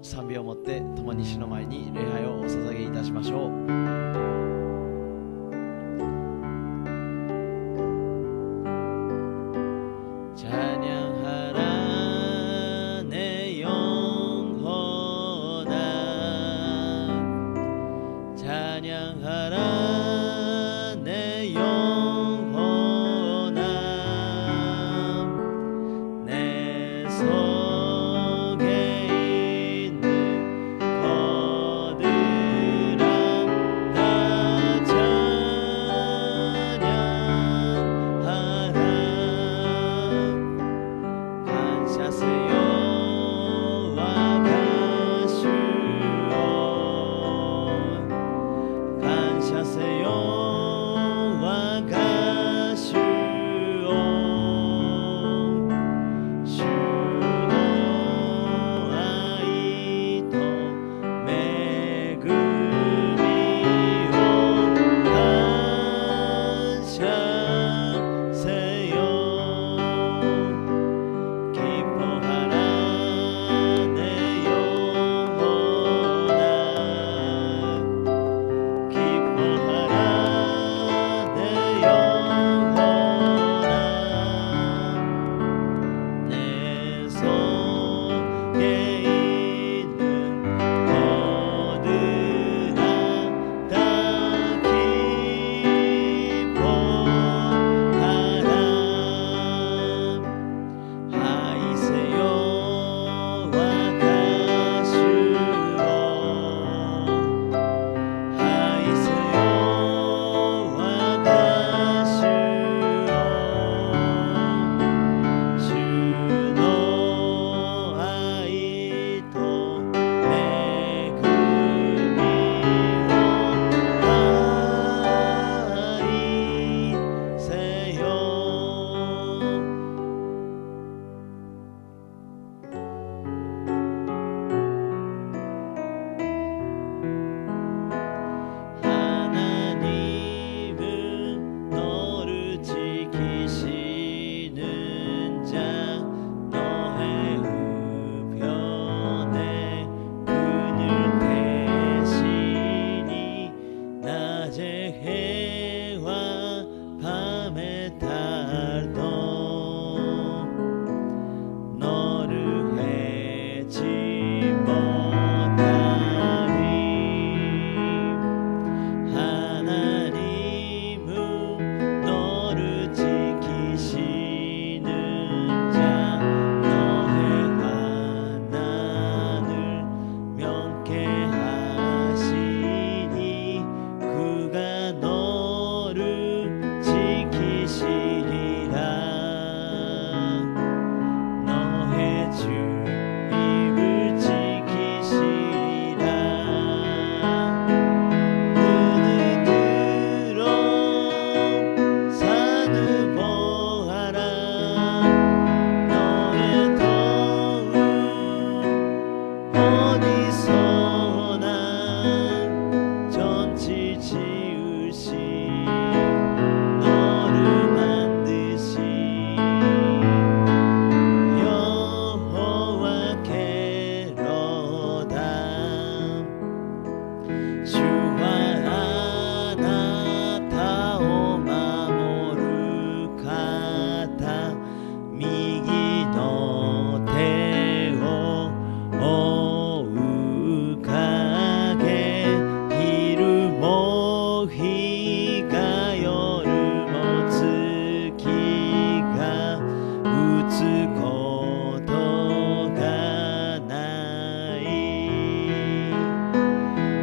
の賛美をもって共に主の前に礼拝をお捧げいたしましょう。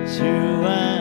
主は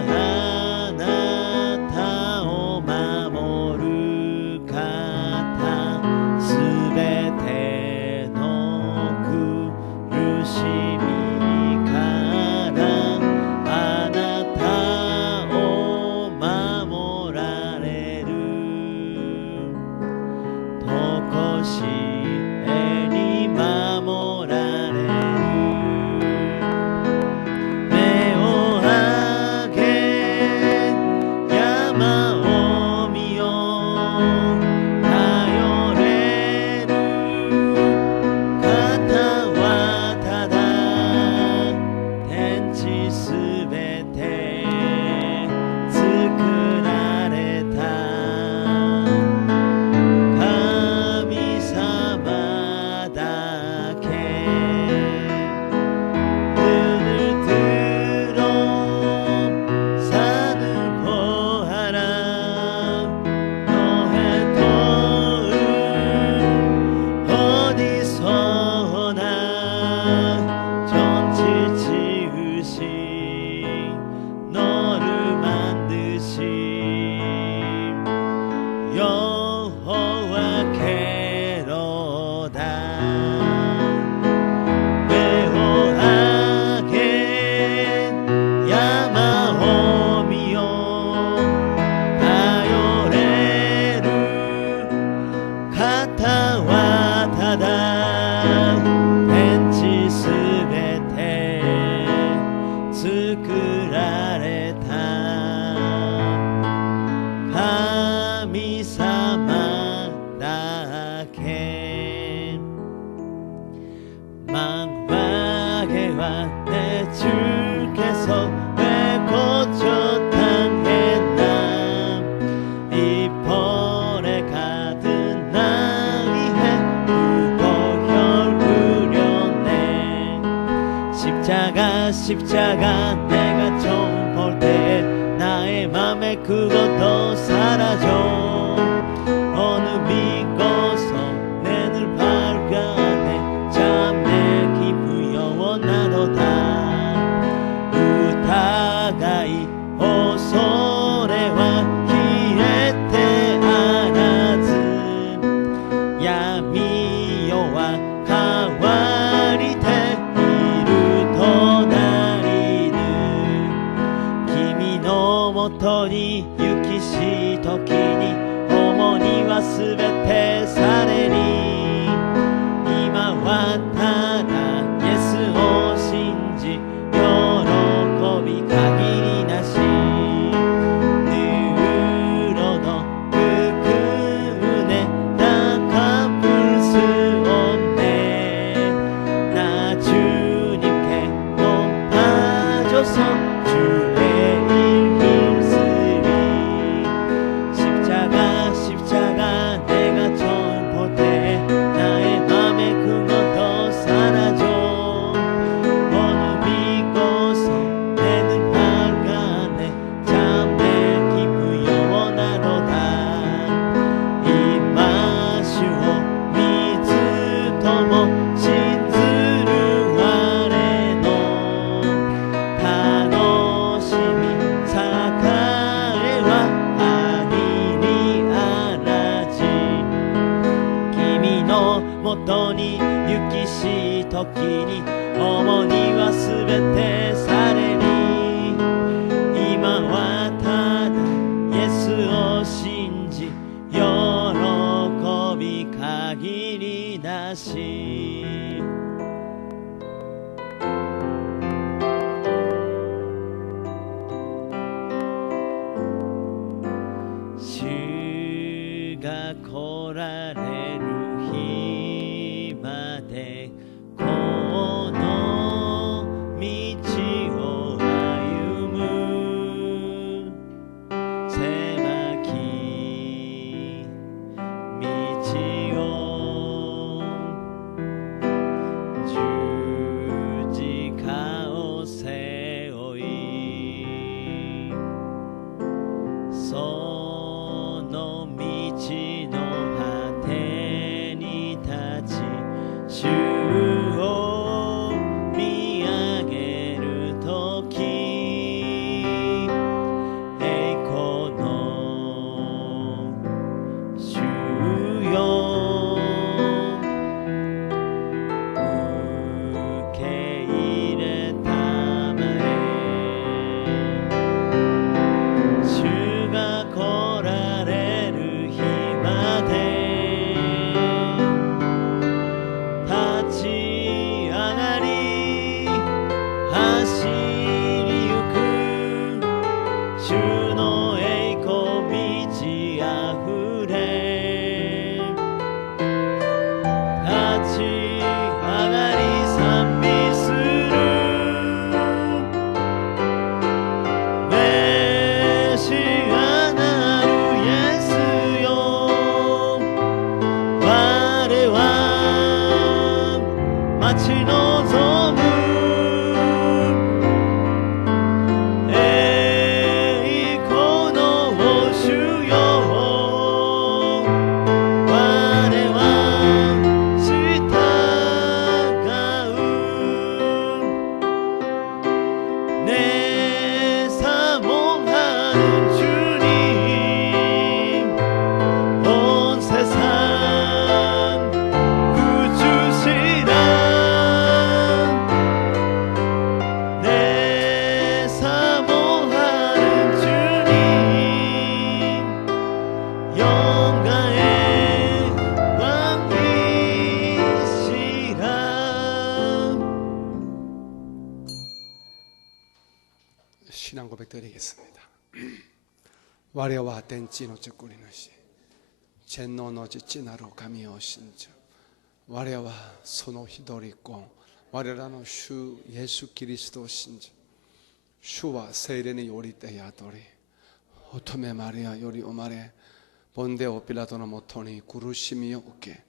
그것도 사라져 어느 빛고서 내 눈 밝아내 잠내 깊은 영원하도다 우타가이 오소레와 기에테 아라즈 야미요와 가와리테 이루토나리르君のもとに行きし時に重荷はすべてされり今はただイエスを信じ喜び限りなしヌーロのククネダカプスオネナチュニケモンパジョソ주의 십자가 내가 처음 볼 때 나의 맘에 그것도 사라져 어느 빛고서 내 눈 밝아내 잠내 깊은 영원하로다 이마시오 미즈토모 신즈루 아래노 타노시미 사카에와君のもとに行きし時に重荷はすべてされり今はただイエスを信じ喜び限りなし主が来られる日までこの道を歩む狭き道を十字架を背負いその道の果てに立ち主を見上げるとき栄光の主よ受け入れたまえ主が来られる日まで立ち上がり走りゆく主の栄光満ちあふれ立ち上がり賛美するメシアなるイエスよ我は待ち望む栄光の主よ我は従う내 사모하는 주님 온 세상 구주시라 내 사모하는 주님 영광의 왕이시라 신앙 고백드리겠습니다. 我は天地の作り主全能の父なる神を信じ我はその一人子我らの主イエス・キリストを信じ主は聖霊によりて宿り乙女マリアより生まれポンデオピラトのもとに苦しみを受け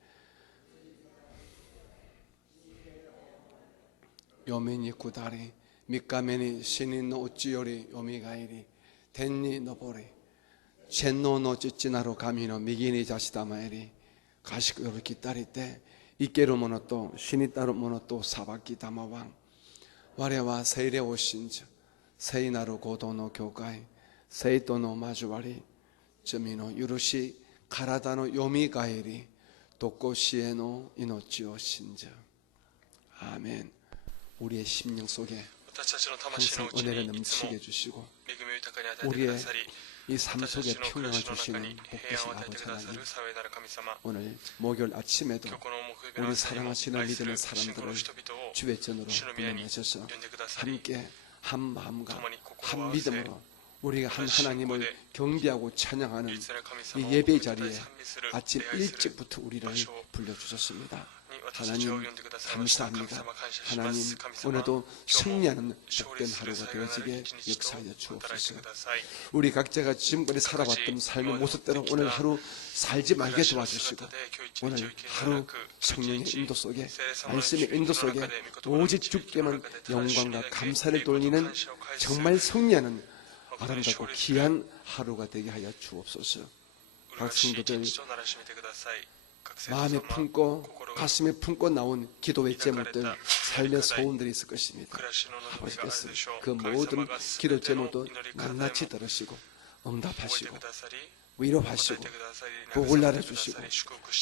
読に下り3日目に死人のうちよりよみがえり天に昇りチェンノの父なる神の右に座したまえり、賢く来たりて、生ける者と死にたる者と裁きたまわん。我は聖霊を信じ、聖なる合同の教会、聖との交わり、罪の許し、体のよみがえり、とこしえの命を信じ。アーメン。우리의 심령 속에 私たちの魂の 항상 うち 은혜를 にいつも 넘치게 해주시고 恵みを豊かに与えてくださり、 이 삶 私た 속에 ちの暮 평강을 らしの中 주시는 に 복되신 平安を与え 아버지 てくださ 하나님, る幸いなる神様、 오늘 목요일 아침에도 今日この木曜日 우리 の朝にも 사랑하시는 愛する 믿음의 信仰の 사람들을 人々を 주의 전으로 主の宮に 불러내셔서 呼んでくださり、 함께 한 마음과共に心を 한 合わせ 믿음으로 우리가 한 하나님 하나님을 신고대 경배하고 찬양하는 唯一なる神 이 様を 예배 褒めたた 자리에 え賛美する 아침 礼拝する 일찍부터 우리를 場所を 불러주셨습니다. に私たちを 하나님 呼んでくださいました。神 감사합니다. 様感謝しま 하나님 す。神様、 오늘도 今日も 승리하는 勝 복된 利する 하루가 幸いなる 되어지게 一日と 역사하여 働いて 주옵소서. ください。 우리 각자가 지금까지 살아왔던 삶의 모습대로 오늘 하루 살지 말게 도와주시고 오늘 하루 성령의 인도 속에 말씀의 인도 속에 오직 주께만 영광과 감사를 돌리는 정말 승리하는 아름답고 귀한 하루가 되게 하여 주옵소서. 각 성도들 마음에 품고 가슴에 품고 나온 기도의 제목들, 삶의 소원들이 있을 것입니다. 아버지께서 그 모든 기도 제목도 낱낱이 들으시고 응답하시고 위로하시고 복을 날아주시고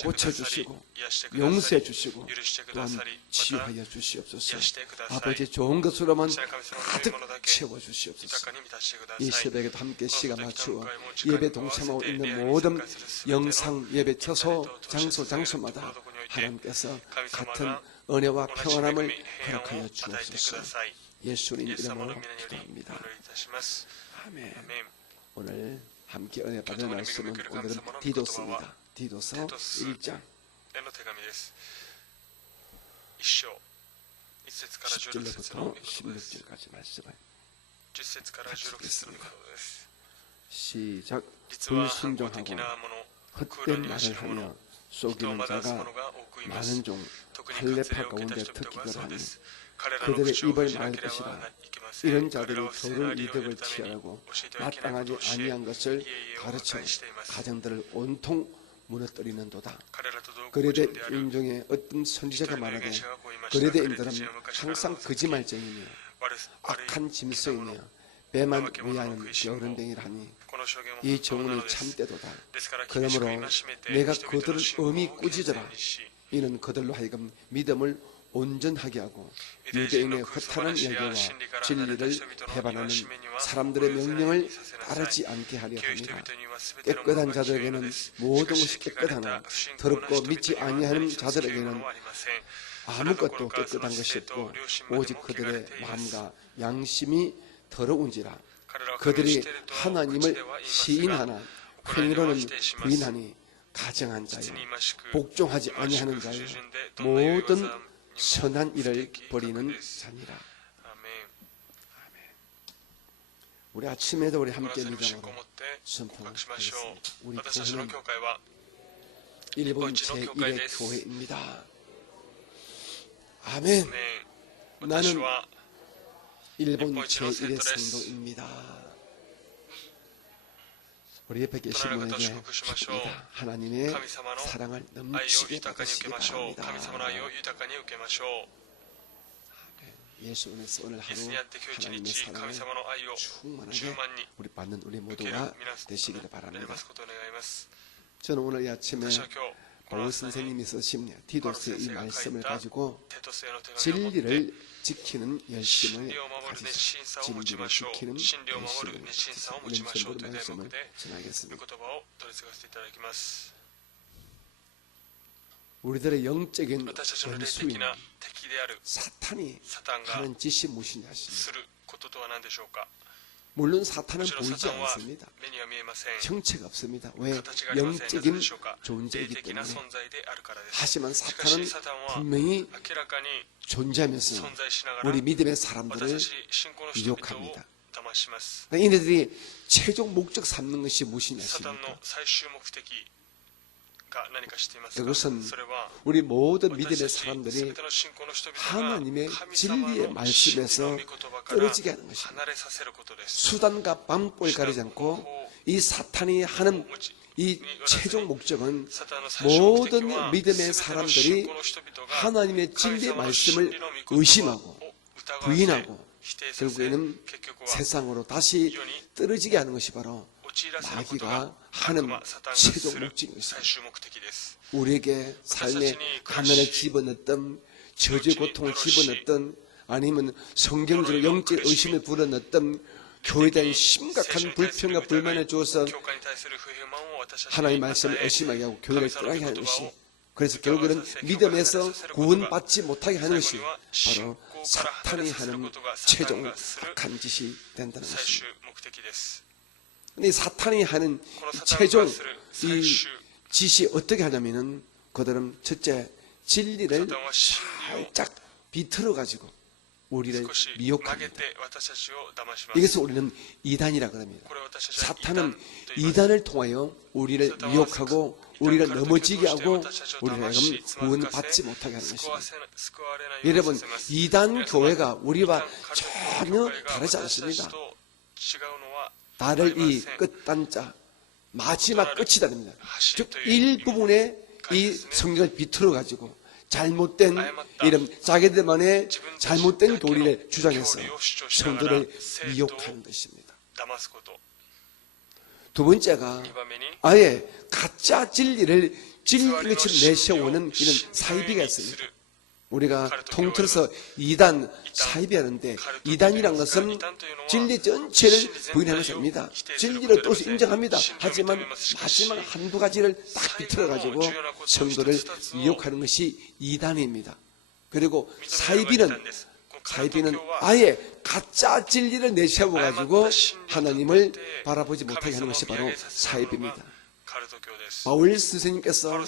고쳐주시고 용서해주시고 또한 치유하여 주시옵소서. 아버지 좋은 것으로만 가득 채워주시옵소서. 이 새벽에도 함께 시간 맞추어 예배 동참하고 있는 모든 영상 예배 처소 장소마다 하나님께서 같은 은혜와 평안함을 허락하여 주옵소서. 예수님 이름으로 기도합니다. 아멘. 오늘 함께 은혜 받을 말씀은 오늘은 디도스입니다. 디도서 1장 10절부터 16절까지 말씀을 같이 읽겠습니다. 시작. 불순종하고 헛된 말을 하며 속이는 자가 많은 종 할례파 가운데 특기를 하니 그들의 입을 막을 것이라. 이런 자들이 좋은 이득을 취하라고 마땅하지 아니한 것을 가르쳐 가정들을 온통 무너뜨리는도다. 그레데 인종의 어떤 선지자가 말하되 그레데인들은 항상 거짓말쟁이며 악한 짐승이며 배만 위하는 게으른댕이라니 이 정운이 참되도다. 그러므로 내가 그들을 엄히 꾸짖어라. 이는 그들로 하여금 믿음을 온전하게 하고 유대인의 허탄한 얘기와 진리를 배반하는 사람들의 명령을 따르지 않게 하려 합니다. 깨끗한 자들에게는 모든 것이 깨끗하나 더럽고 믿지 아니하는 자들에게는 아무것도 깨끗한 것이 없고 오직 그들의 마음과 양심이 더러운지라. 그들이 하나님을 시인하나 행위로는 부인하니 가정한 자여 복종하지 아니하는 자여 모든 선한 일을 버리는 자니라. 아멘. 우리 아침에도 우리 함께 믿음으로 선포하겠습니다. 우리 교회는 일본 제1의 교회입니다. 아멘. 나는 일본 제1의 성도입니다. 우리 옆에 계신 분에게 기쁩니다. 하나님의 사랑을 넘치게 받으시기 바랍니다. 예수 안에서 오늘 하루 하나님의 사랑을 충만하게 우리 받는 우리 모두가 되시기를 바랍니다. 저는 오늘 이 아침에 바울 선생님이 쓰신 디도스의 이 말씀을 가지고 진리를 지키는 열심을 가지자. 진리를 지키는 열심을 가지자. 이런 전부의 말씀을 전하겠습니다. 우리들의 영적인 원수인 사탄이 하는 짓이 무엇이냐십니다. 물론 사탄은 보이지 않습니다. 정체가 없습니다. 왜? 영적인 존재이기 때문에. 하지만 사탄은 분명히 존재하면서 우리 믿음의 사람들을 유혹합니다. 이들이 최종 목적 삼는 것이 무엇이냐십니까? 그것은 우리 모든 믿음의 사람들이 하나님의 진리의 말씀에서 떨어지게 하는 것입니다. 수단과 방법을 가리지 않고 이 사탄이 하는 이 최종 목적은 サタンの最終目的 모든 は 믿음의 全ての 사람들이 信仰の人々が 하나님의 神 진리의 様の真 말씀을 理の御言葉を 의심하고 疑わせ 부인하고 否定させ 결국에는 結局は 세상으로 다시 떨어지게 하는 것이 바로 陥らせることが 마귀가 悪 하는 魔サタンが 최종 する 목적이었습니다. 最終目的です。 우리에게 삶의 가난을 집어넣었던 저주의 고통을 집어넣었던 아니면 성경적으로 영적 의심을 불어넣었던 교회에 대한 심각한 불평과 불만을 주어서 教会に対する不平満を私たちに 하나님의 말씀을 의심하게 하고 교회를 떠나게 하는 것이 그래서 결국에는 믿음에서 구원받지 못하게 하는 것이 바로 사탄이 하는 최종 악한 짓이 된다는 最 것입니다. 終目的です。 근데 사탄이 하는 このサタン 최종 がする最 이 終 짓이 어떻게 하냐면은 그들은 첫째 진리를 サタンは真理を 살짝 비틀어 가지고 우리를 少し曲げ 미혹합니다. て私たちを騙します。 이것을 우리는 이단이라 그럽니다. これを私たちは 사탄은 と言います。 이단을 통하여 우리를 미혹하고 우리를 넘어지게 하고 우리를 하여금 구원받지 못하게 하는 것입니다. 여러분, 이단 교회가 우리와 전혀 다르지 않습니다. 나를 이 끝단자 마지막 끝이다입니다. 즉 일부분의 이 성경을 비틀어 가지고 잘못된 이런 자기들만의 잘못된 교리를 주장해서 성도를 미혹하는 것입니다. 두 번째가 아예 가짜 진리를 진리처럼 내세우는 이런 사이비가 있습니다. 우리가 통틀어서 이단 사이비하는데 이단이란 것은 진리 전체를 부인하는 것입니다. 진리를 또 인정합니다. 하지만 마지막 한두 가지를 딱 비틀어 가지고 성도를 미혹하는 것이 이단입니다. 그리고 사이비는 아예 가짜 진리를 내세워 가지고 하나님을 바라보지 못하게 하는 것이 바로 사이비입니다. 바울 선생님께서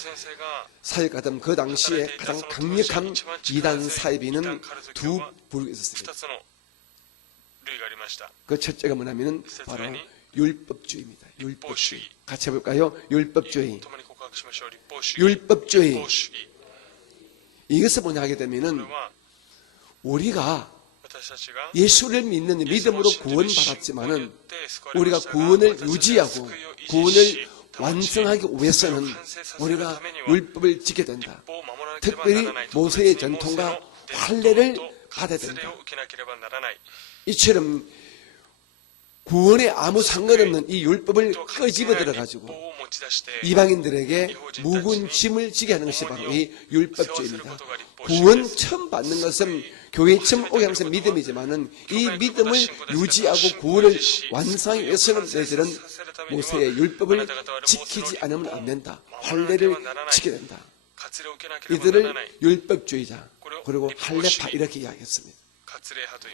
사역하던 그 당시에 가장 강력한 이단 사이비는 두 부류가 있었습니다. 그 첫째가 뭐냐면 바로 율법주의입니다. 율법주의. 같이 해볼까요? 율법주의. 율법주의. 이것을 뭐냐 하게 되면은 우리가 예수를 믿는 믿음으로 구원받았지만은 우리가 구원을 유지하고 구원을 완성하기 위해서는 우리가 율법을 지켜야 된다. 특별히 모세의 전통과 할례를 받아야 된다. 이처럼 구원에 아무 상관없는 이 율법을 끄집어들어 가지고 이방인들에게 묵은 짐을 지게 하는 것이 바로 이 율법주의입니다. 구원 처음 받는 것은 교회 처음 오게 하면서 믿음이지만은 이 믿음을 유지하고 구원을 완성하기 위해서는 너희들은 모세의 율법을 지키지 않으면 안 된다. 할례를 지켜야 된다. 이들을 율법주의자 그리고 할례파 이렇게 이야기했습니다.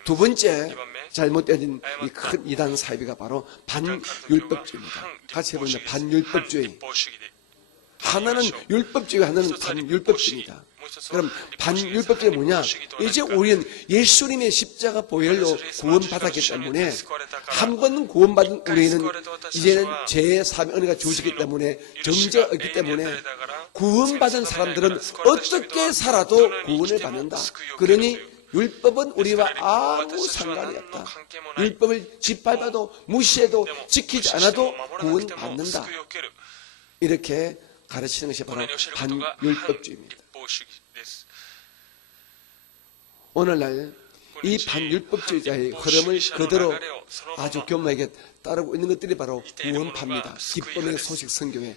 두 번째 잘못된 이 큰 이단 사이비가 바로 반율법주의입니다. 같이 해보면 반율법주의. 하나는 율법주의, 하나는 반율법주의입니다. 그럼 반율법주의가 뭐냐? 이제 우리는 예수님의 십자가 보혈로 구원받았기 때문에 한 번 구원받은 우리는 이제는 죄의 사명 은혜가 주시기 때문에 정죄가 없기 때문에 구원받은 사람들은 어떻게 살아도 구원을 받는다. 그러니 율법은 우리와 아무 상관이 없다. 율법을 짓밟아도 무시해도 지키지 않아도 구원받는다. 이렇게 가르치는 것이 바로 반율법주의입니다. 오늘날 이 반율법주의자의 흐름을 그대로 아주 교묘하게 따르고 있는 것들이 바로 구원파입니다. 기쁨의 소식 선교회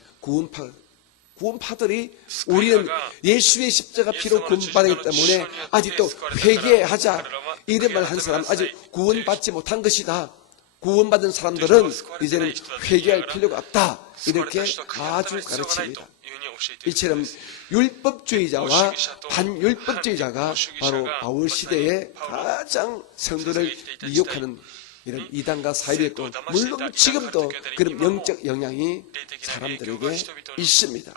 구원파들이 우리는 예수의 십자가 피로 구원받았기 때문에 아직도 회개하자 이런 말 한 사람 아직 구원받지 못한 것이다. 구원받은 사람들은 이제는 회개할 필요가 없다. 이렇게 아주 가르칩니다. 이처럼 율법주의자와 반율법주의자가 바로 바울 시대에 가장 성도를 미혹하는 이런 이단과 사이비였고 물론 지금도 그런 영적 영향이 사람들에게 있습니다.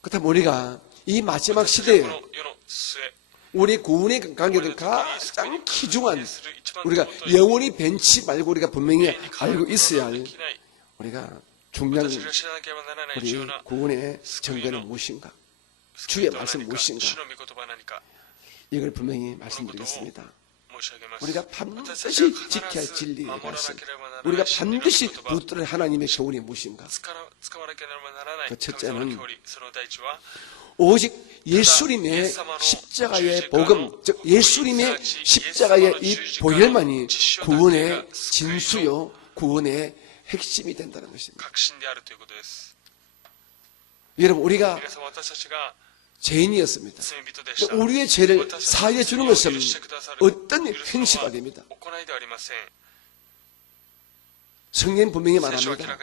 그렇다면 우리가 이 마지막 시대에 우리 구원의 관계된 가장 귀중한 우리가 영원히 벤치 말고 우리가 분명히 알고 있어야 할 우리가 중요한 우리 구원의 정견은 무엇인가? 주의 말씀 무엇인가? 이걸 분명히 말씀드리겠습니다. 우리가 반드시 지켜야 할 진리가 있습니다. 우리가 반드시 붙들어야 할 하나님의 교훈이 무엇인가? 그 첫째는 오직 예수님의 십자가의 복음, 즉 예수님의 십자가의 이 보혈만이 구원의 진수요, 구원의 핵심이 된다는 것입니다. 여러분, 우리가 죄인이었습니다. 우리의 죄를 사하여 주는 것은 어떤 행시가 됩니다. 성경 분명히 말합니다.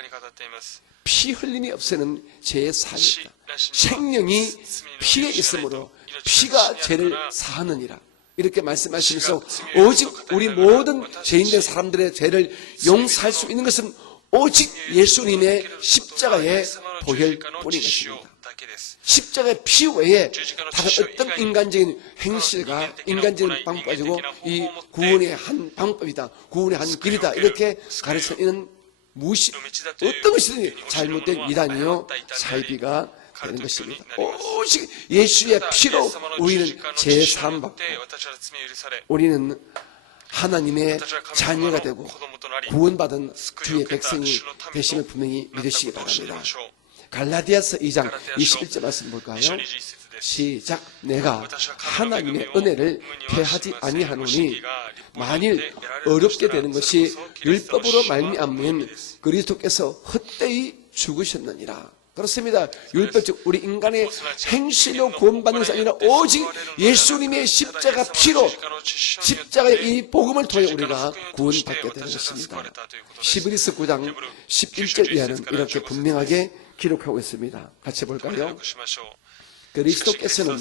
피 흘림이 없애는 죄의 사입니다. 생명이 피에 있으므로 피가 죄를 사하느니라. 이렇게 말씀하시면서 오직 우리 모든 죄인된 사람들의 죄를 용서할 수 있는 것은 오직 예수님의 십자가의 보혈뿐인 것입니다. 십자가의 피 외에 다른 어떤 인간적인 행실과 인간적인 방법 가지고 이 구원의 한 방법이다, 구원의 한 길이다 이렇게 가르치는 무엇이 어떤 것이든지 잘못된 이단이요 사이비가 되는 것입니다. 오직 예수의 피로 우리는 제사함받고 우리는 하나님의 자녀가 되고 구원받은 주의 백성이 되심을 분명히 믿으시기 바랍니다. 갈라디아서 2장 21절 말씀 볼까요? 시작. 내가 하나님의 은혜를 패하지 아니하노니 만일 어렵게 되는 것이 율법으로 말미암으면 그리스도께서 헛되이 죽으셨느니라. 그렇습니다. 율법 즉 우리 인간의 행실로 구원받는 것이 아니라 오직 예수님의 십자가 피로 십자가의 이 복음을 통해 우리가 구원받게 되는 것입니다. 히브리서 9장 11절 이하는 이렇게 분명하게 기록하고 있습니다. 같이 볼까요? 그리스도께서는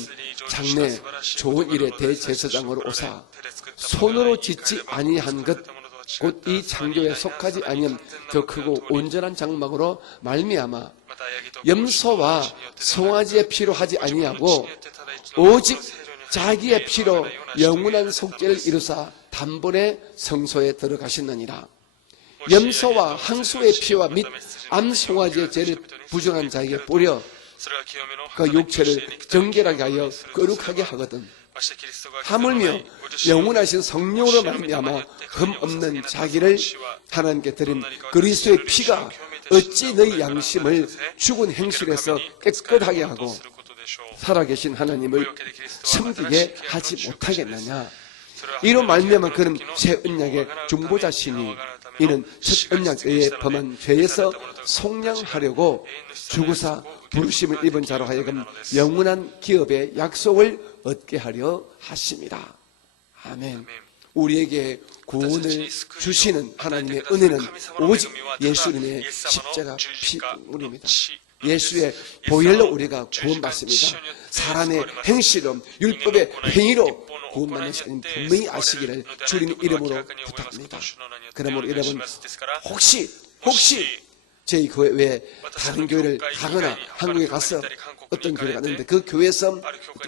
장래 좋은 일의 대제사장으로 오사 손으로 짓지 아니한 것 곧 이 창조에 속하지 아니한 더 크고 온전한 장막으로 말미암아 염소와 송아지의 피로 하지 아니하고 오직 자기의 피로 영원한 속죄를 이루사 단번에 성소에 들어가셨느니라. 염소와 항소의 피와 및 암송아지의 죄를 부정한 자에게 뿌려 그 육체를 정결하게 하여 거룩하게 하거든. 하물며 영원하신 성령으로 말미암아 흠 없는 자기를 하나님께 드린 그리스도의 피가 어찌 너희 양심을 죽은 행실에서 깨끗하게 하고 살아계신 하나님을 섬기게 하지 못하겠느냐. 이로 말미암아 그는 새 언약의 중보자시니 이는 첫 언약 때에 범한 죄에서 속량하려고 죽으사 부르심을 입은 자로 하여금 영원한 기업의 약속을 얻게 하려 하심이라. 아멘. 우리에게 구원을 주시는 하나님의 은혜는 오직 예수님의 십자가 피뿐입니다. 예수의 보혈로 우리가 구원받습니다. 사람의 행실로 율법의 행위로 구원받는 것이 아닌 분명히 아시기를 주님 이름으로 부탁합니다. 그러므로 여러분 혹시 저희 교회 외에 다른 교회를 가거나 한국에 가서 어떤 교회를 갔는데 그 교회에서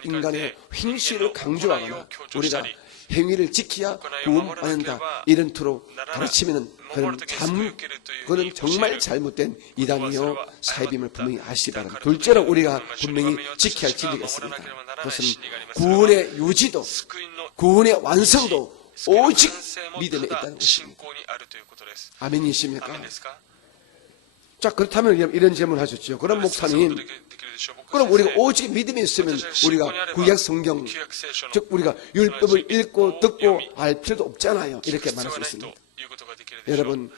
인간의 행실을 강조하거나 우리가 행위를 지켜야 구원받는다 이런 투로 가르치면 그건 정말 잘못된 이단이요 사이빔을 분명히 아시기 바랍니다. 둘째로 우리가 분명히 지켜야 할 진리가 있습니다. 그것은 구원의 유지도 구원의 완성도 오직 믿음에 있다는 것입니다. 아멘이십니까? 자, 그렇다면 이런 질문을 하셨죠. 그럼 목사님, 그럼 우리가 오직 믿음이 있으면 우리가 구약 성경, 즉 우리가 율법을 읽고 듣고 알 필요도 없잖아요. 이렇게 말할 수 있습니다. 여러분,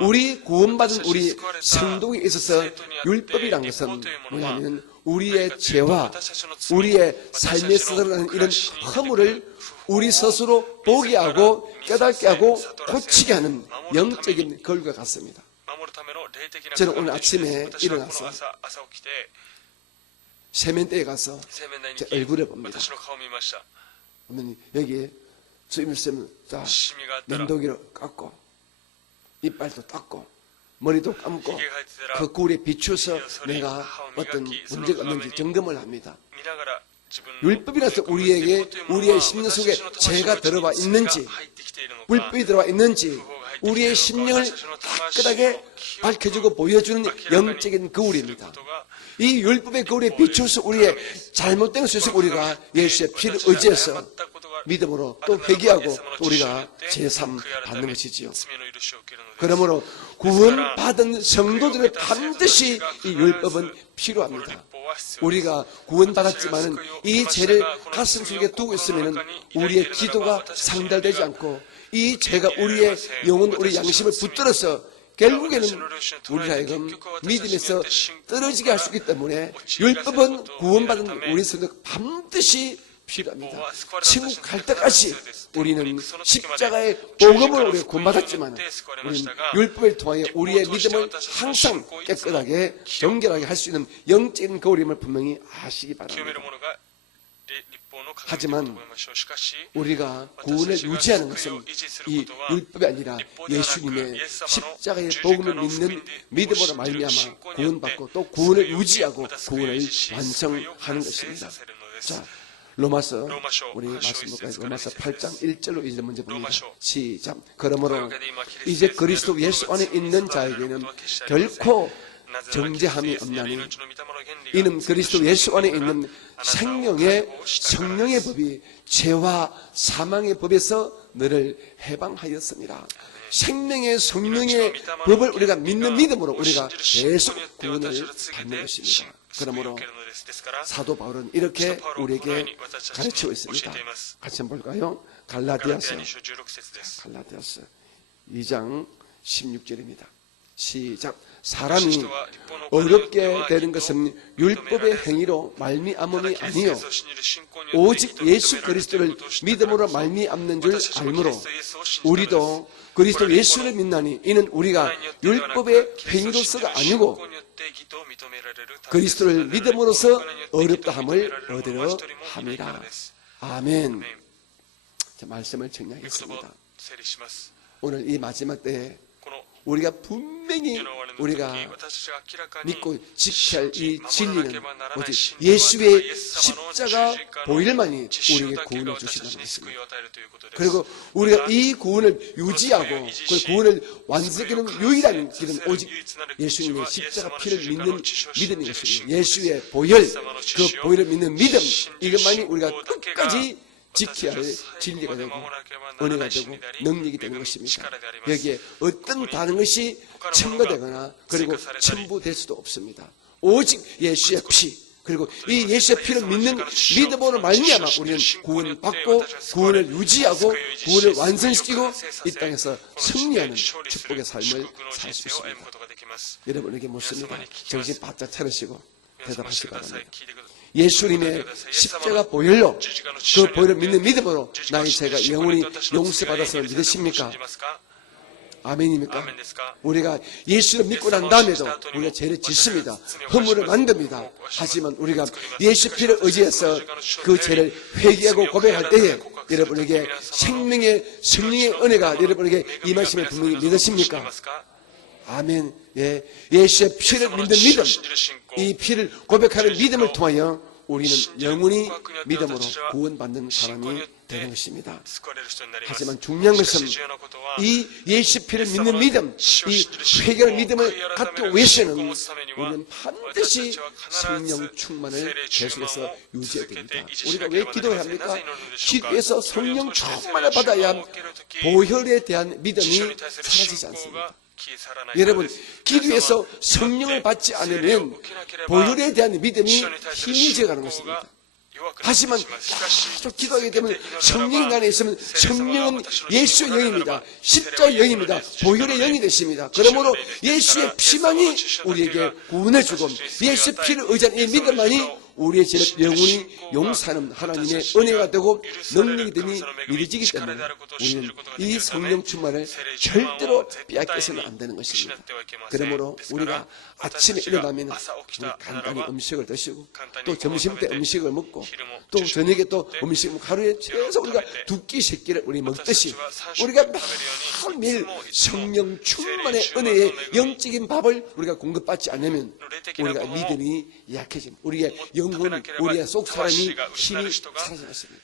우리 구원받은 우리 성도에 있어서 율법이란 것은 뭐냐면 우리의 죄와 우리의 삶에서 드러나는 이런 허물을 우리 스스로 보게 하고 깨닫게 하고 고치게 하는 영적인 걸과 같습니다. 저는 오늘 아침에 일어나서 세면대에 가서 제 얼굴을 봅니다. 어머니 여기에 주임을 쓰면 자 면도기로 깎고 이빨도 닦고 머리도 감고 그 꿀에 비추어서 내가 어떤 문제가 없는지 점검을 합니다. 율법이라서 우리에게 우리의 심령 속에 죄가 들어와 있는지 불법이 들어와 있는지 우리의 심령을 깨끗하게 밝혀주고 보여주는 영적인 거울입니다. 이 율법의 거울에 비추어서 우리의 잘못된 것을 우리가 예수의 피를 의지해서 믿음으로 또 회개하고 또 우리가 제삼 받는 것이지요. 그러므로 구원받은 성도들은 반드시 이 율법은 필요합니다. 우리가 구원받았지만은 이 죄를 가슴 속에 두고 있으면은 우리의 기도가 상달되지 않고 이 죄가 우리의 영혼, 우리 양심을 붙들어서 결국에는 우리 하여금 믿음에서 떨어지게 할 수 있기 때문에 율법은 구원받은 우리 성도 반드시 필요합니다. 지옥 갈 때까지 우리는 십자가의 복음을 우리가 구원받았지만 우리는 율법을 통하여 우리의 믿음을 항상 깨끗하게 정결하게 할 수 있는 영적인 거울임을 분명히 아시기 바랍니다. 하지만 우리가 구원을 유지하는 것은 이 율법이 아니라 예수님의 십자가의 복음을 믿는 믿음으로 말미암아 구원받고 또 구원을 유지하고 구원을 완성하는 것입니다. 자, 로마서 우리 말씀 볼까요? 로마서 8장 1절로 이제 먼저 봅니다. 시작. 그러므로 이제 그리스도 예수 안에 있는 자에게는 결코 정죄함이 없나니 이는 그리스도 예수 안에 있는 생명의 성령의 법이 죄와 사망의 법에서 너를 해방하였습니다. 생명의 성령의 법을 우리가 믿는 믿음으로 우리가 계속 구원을 받는 것입니다. 그러므로 사도 바울은 이렇게 우리에게 가르치고 있습니다. 같이 한번 볼까요? 갈라디아서 2장 16절입니다. 시작. 사람이 어렵게 되는 것은 율법의 행위로 말미암음이 아니요 오직 예수 그리스도를 믿음으로 말미암는 줄 알므로 우리도 그리스도 예수를 믿나니 이는 우리가 율법의 행위로서가 아니고 그리스도를 믿음으로써 어렵다함을 얻으려 함이라. 아멘. 자, 말씀을 정리하겠습니다. 오늘 이 마지막 때에 우리가 분명히 우리가 믿고 지켜야 할 이 진리는 오직 예수의 십자가 보혈만이 우리에게 구원을 주시는 것입니다. 그리고 우리가 이 구원을 유지하고 그 구원을 완성하는 유일한 길은 오직 예수님의 십자가 피를 믿는 믿음인 것입니다. 예수의 보혈, 그 보혈을 믿는 믿음, 이것만이 우리가 끝까지 지켜야 할 진리가 되고 은혜가 되고 능력이 되는 것입니다. 여기에 어떤 다른 것이 첨가되거나 그리고 첨부될 수도 없습니다. 오직 예수의 피, 그리고 이 예수의 피를 믿는 믿음으로 말미암아 우리는 구원받고 구원을 유지하고 구원을 완성시키고 이 땅에서 승리하는 축복의 삶을 살 수 있습니다. 여러분에게 묻습니다. 정신 바짝 차리시고 대답하시기 바랍니다. 예수님의 십자가 보혈로 그 보혈을 믿는 믿음으로 나의 죄가 영원히 용서받았음을 믿으십니까? 아멘입니까? 우리가 예수를 믿고 난 다음에도 우리가 죄를 짓습니다. 허물을 만듭니다. 하지만 우리가 예수 피를 의지해서 그 죄를 회개하고 고백할 때에 여러분에게 생명의 성령의 은혜가 여러분에게 임하심을 분명히 믿으십니까? 아멘. 예, 예수의 피를 믿는 믿음, 이 피를 고백하는 믿음을 통하여 우리는 영원히 믿음으로 구원받는 사람이 되는 것입니다. 하지만 중요한 것은 이 예수 피를 믿는 믿음, 이 회개의 믿음을 갖기 위해서는 우리는 반드시 성령 충만을 계속해서 유지해야 됩니다. 우리가 왜 기도를 합니까? 기도에서 성령 충만을 받아야 보혈에 대한 믿음이 사라지지 않습니다. 여러분, 기도에서 성령을 받지 않으면 보혈에 대한 믿음이 희미해져 가는 것입니다. 하지만 계속 기도하게 되면 성령이 안에 있으면 성령은 예수의 영입니다. 십자의 영입니다. 보혈의 영이 되십니다. 그러므로 예수의 피만이 우리에게 구원을 주고 예수의 피를 의지한 이 믿음만이 우리의 죄를 영원히 용서하는 하나님의 은혜가 되고 능력이 되니 믿어지기 때문에 우리는 이 성령 충만을 절대로 빼앗겨서는 안 되는 것입니다. 그러므로 우리가 아침에 일어나면 우리 간단히 음식을 드시고 또 점심때 음식을 먹고 또 저녁에 또 음식 먹고 하루에 최소 우리가 2끼 3끼를 우리 먹듯이 우리가 매일 성령 충만의 은혜의 영적인 밥을 우리가 공급받지 않으면 우리가 믿음이 약해집니다. 우리의 영혼, 우리의 속 사람이 힘이 사라졌습니다.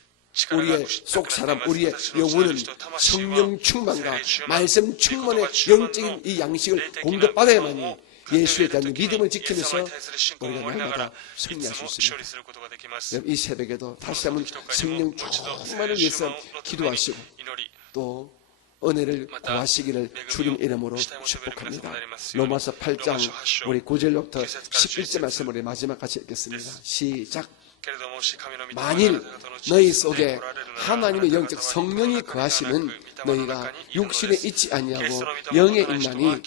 우리의 속 사람, 우리의 영혼은 성령 충만과 말씀 충만의 영적인 이 양식을 공급받아야만이 예수에 대한 믿음을 지키면서 우리가 날마다 승리할 수 있습니다. 여러분, 이 새벽에도 다시 한번 성령 충만을 위해서 기도하시고 또 은혜를 구하시기를 주님 이름으로 축복합니다. 로마서 8장 우리 9절부터 11절 말씀을 마지막 같이 읽겠습니다. 시작. 만일 너희 속에 하나님의 영적 성령이 거하시면 너희가 육신에 있지 아니하고 영에 있나니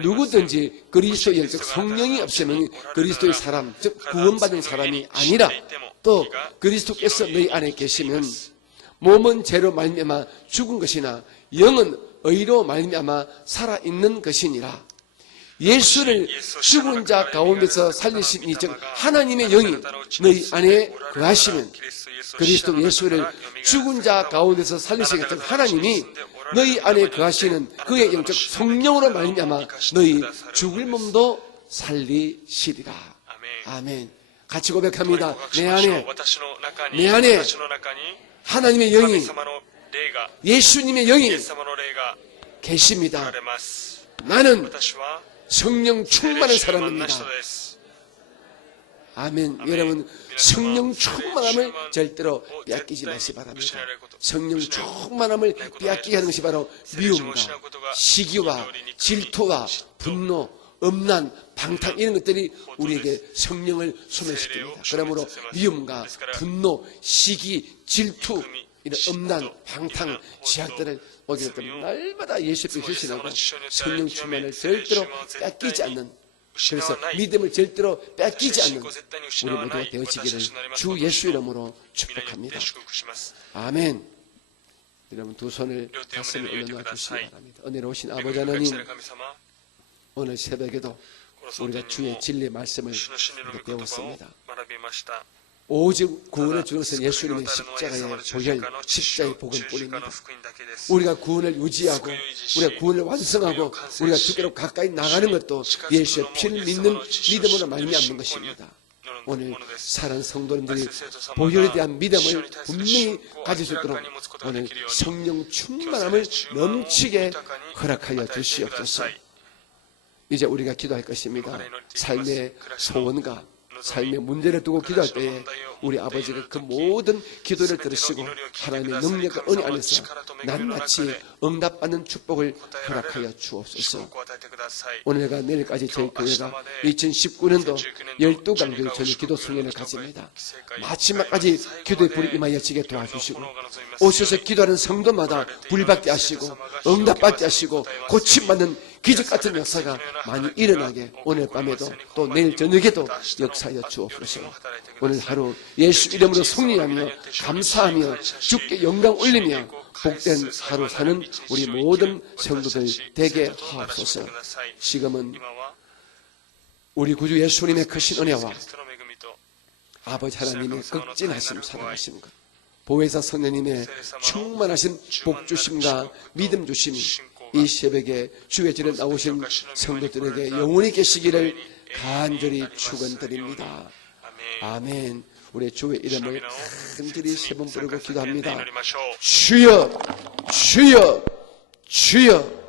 누구든지 그리스도의 영적 성령이 없으면 그리스도의 사람, 즉 구원받은 사람이 아니라 또 그리스도께서 너희 안에 계시면 몸은 죄로 말미암아 죽은 것이나 영은 의로 말미암아 살아있는 것이니라. 예수를 죽은 자 가운데서 살리신 이 즉 하나님의 영이 너희 안에 거하시면 그리스도 예수를 죽은 자 가운데서 살리신 즉 하나님이 너희 안에 거하시는 그의 영적 성령으로 말미암아 너희 죽을 몸도 살리시리라. 아멘. 같이 고백합니다. 내 안에 하나님의 영이 예수님의 영이 계십니다. 나는 성령 충만한 사람입니다. 아멘. 여러분, 성령 충만함을 절대로 빼앗기지 마시기 바랍니다. 성령 충만함을 빼앗기게 하는 것이 바로 미움과 시기와 질투와 분노, 음란, 방탕 이런 것들이 우리에게 성령을 소멸시킵니다. 그러므로 미움과 분노, 시기, 질투 이런 음란, 방탕, 제약들을 오게 될 때 날마다 예수 앞에 헌신하고 성령 충만을 절대로 뺏기지 않는, 그래서 믿음을 절대로 뺏기지 않는 우리 모두가 되어지기를 주 예수 이름으로 축복합니다. 아멘. 여러분 두 손을 가슴에 올려놓아 주시기 바랍니다. 은혜로우신 아버지 하나님, 오늘 새벽에도 우리가 주의 진리의 말씀을 배웠습니다. 오직 구원을 주신 예수님의 십자가의 보혈, 십자가의 복음뿐입니다. 우리가 구원을 유지하고 우리가 구원을 완성하고 우리가 주께로 가까이 나가는 것도 예수의 피를 믿는 믿음으로 말미암는 것입니다. 오늘 사랑하는 성도님들이 보혈에 대한 믿음을 분명히 가질 수 있도록 오늘 성령 충만함을 넘치게 허락하여 주시옵소서. 이제 우리가 기도할 것입니다. 삶의 소원과 삶의 문제를 두고 기도할 때에 우리 아버지가 그 모든 기도를 들으시고 하나님의 능력과 은혜 안에서 낱낱이 응답받는 축복을 허락하여 주옵소서. 오늘과 내일까지 저희 교회가 2019년도 12강조 전일 기도 수련을 가집니다. 마지막까지 기도의 불이 임하여지게 도와주시고 오셔서 기도하는 성도마다 불받게 하시고 응답받게 하시고 고침받는 기적 같은 역사가 많이 일어나게 오늘 밤에도 또 내일 저녁에도 역사하여 주옵소서. 오늘 하루 예수 이름으로 승리하며 감사하며 주께 영광 올리며 복된 하루 사는 우리 모든 성도들 되게 하옵소서. 지금은 우리 구주 예수님의 크신 은혜와 아버지 하나님의 극진하심 사랑하심 것, 보혜사 성령님의 충만하신 복주심과 믿음 주심이 이 새벽에 주의 전에 나오신 성도들에게 영원히 계시기를 간절히 축원드립니다. 아멘. 우리 주의 이름을 간절히 세 번 부르고 기도합니다. 주여, 주여, 주여.